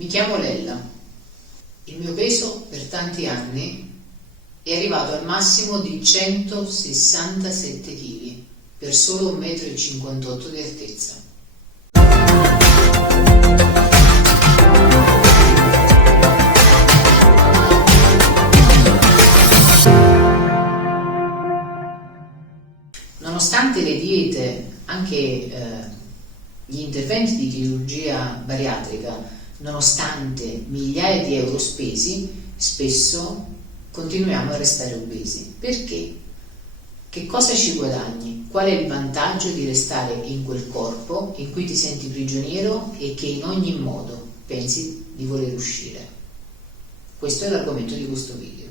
Mi chiamo Lella. Il mio peso per tanti anni è arrivato al massimo di 167 kg per solo 1,58 m di altezza. Nonostante le diete, anche gli interventi di chirurgia bariatrica, nonostante migliaia di euro spesi, spesso continuiamo a restare obesi. Perché? Che cosa ci guadagni? Qual è il vantaggio di restare in quel corpo in cui ti senti prigioniero e che in ogni modo pensi di voler uscire? Questo è l'argomento di questo video.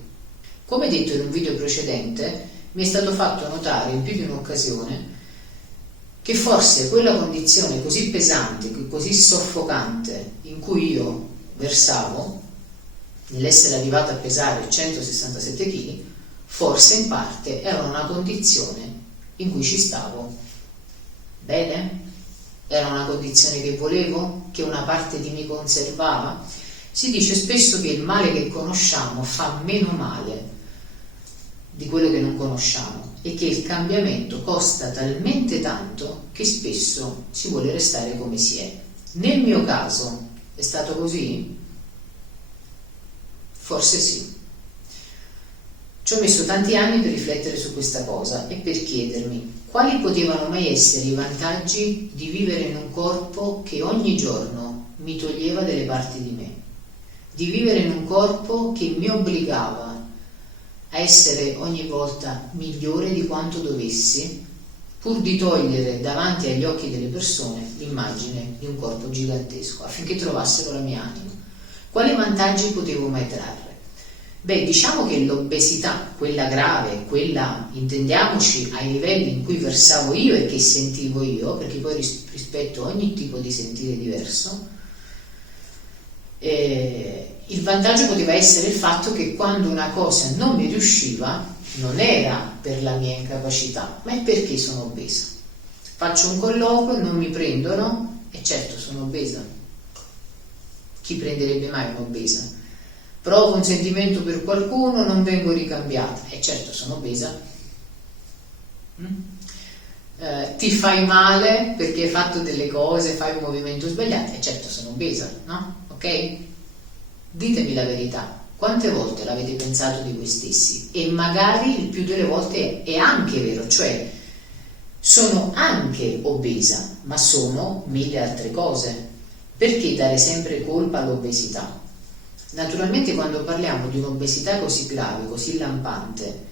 Come detto in un video precedente, mi è stato fatto notare in più di un'occasione che forse quella condizione così pesante, così soffocante in cui io versavo, nell'essere arrivata a pesare 167 kg, forse in parte era una condizione in cui ci stavo bene? Era una condizione che volevo? Che una parte di me conservava? Si dice spesso che il male che conosciamo fa meno male di quello che non conosciamo e che il cambiamento costa talmente tanto che spesso si vuole restare come si è. Nel mio caso è stato così? Forse sì. Ci ho messo tanti anni per riflettere su questa cosa e per chiedermi quali potevano mai essere i vantaggi di vivere in un corpo che ogni giorno mi toglieva delle parti di me, di vivere in un corpo che mi obbligava a essere ogni volta migliore di quanto dovessi, pur di togliere davanti agli occhi delle persone l'immagine di un corpo gigantesco, affinché trovassero la mia anima. Quali vantaggi potevo mai trarre? Beh, diciamo che l'obesità, quella grave, quella, intendiamoci, ai livelli in cui versavo io e che sentivo io, perché poi rispetto ogni tipo di sentire diverso, il vantaggio poteva essere il fatto che quando una cosa non mi riusciva non era per la mia incapacità, ma è perché sono obesa. Faccio un colloquio, non mi prendono e certo sono obesa. Chi prenderebbe mai un'obesa? Provo un sentimento per qualcuno, non vengo ricambiata e certo sono obesa. Ti fai male perché hai fatto delle cose, fai un movimento sbagliato e certo sono obesa, no? Ok? Ditemi la verità, quante volte l'avete pensato di voi stessi? E magari il più delle volte è anche vero, cioè sono anche obesa, ma sono 1000 altre cose. Perché dare sempre colpa all'obesità? Naturalmente quando parliamo di un'obesità così grave, così lampante,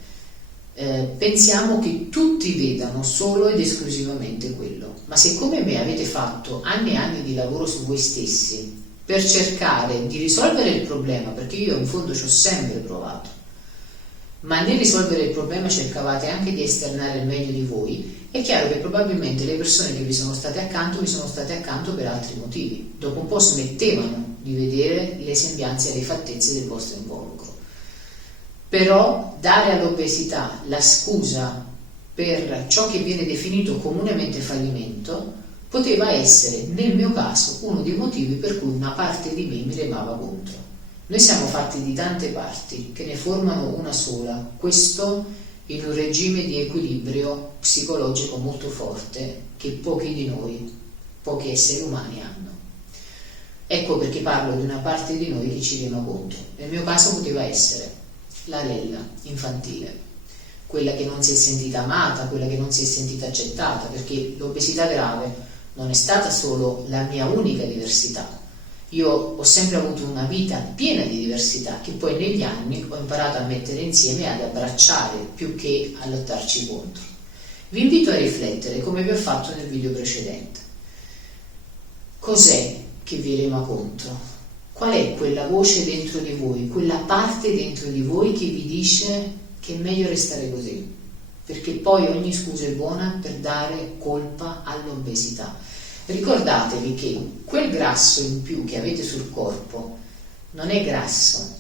pensiamo che tutti vedano solo ed esclusivamente quello. Ma se come me avete fatto anni e anni di lavoro su voi stessi per cercare di risolvere il problema, perché io in fondo ci ho sempre provato, ma nel risolvere il problema cercavate anche di esternare il meglio di voi, è chiaro che probabilmente le persone che vi sono state accanto per altri motivi. Dopo un po' smettevano di vedere le sembianze e le fattezze del vostro involucro. Però dare all'obesità la scusa per ciò che viene definito comunemente fallimento poteva essere, nel mio caso, uno dei motivi per cui una parte di me mi remava contro. Noi siamo fatti di tante parti che ne formano una sola, questo in un regime di equilibrio psicologico molto forte che pochi di noi, pochi esseri umani hanno. Ecco perché parlo di una parte di noi che ci rema contro. Nel mio caso poteva essere la Lella infantile, quella che non si è sentita amata, quella che non si è sentita accettata, perché l'obesità grave non è stata solo la mia unica diversità. Io ho sempre avuto una vita piena di diversità che poi negli anni ho imparato a mettere insieme e ad abbracciare più che a lottarci contro. Vi invito a riflettere come vi ho fatto nel video precedente. Cos'è che vi rema contro? Qual è quella voce dentro di voi, quella parte dentro di voi che vi dice che è meglio restare così? Perché poi ogni scusa è buona per dare colpa all'obesità. Ricordatevi che quel grasso in più che avete sul corpo non è grasso,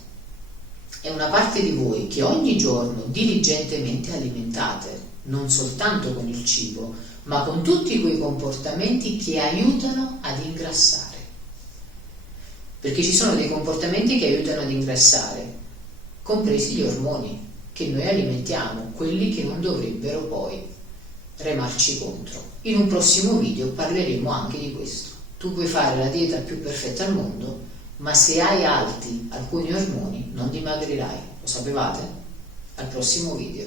è una parte di voi che ogni giorno diligentemente alimentate, non soltanto con il cibo, ma con tutti quei comportamenti che aiutano ad ingrassare. perché ci sono dei comportamenti che aiutano ad ingrassare, compresi gli ormoni che noi alimentiamo, quelli che non dovrebbero poi remarci contro. In un prossimo video parleremo anche di questo. Tu puoi fare la dieta più perfetta al mondo, ma se hai alti alcuni ormoni non dimagrirai, lo sapevate? Al prossimo video.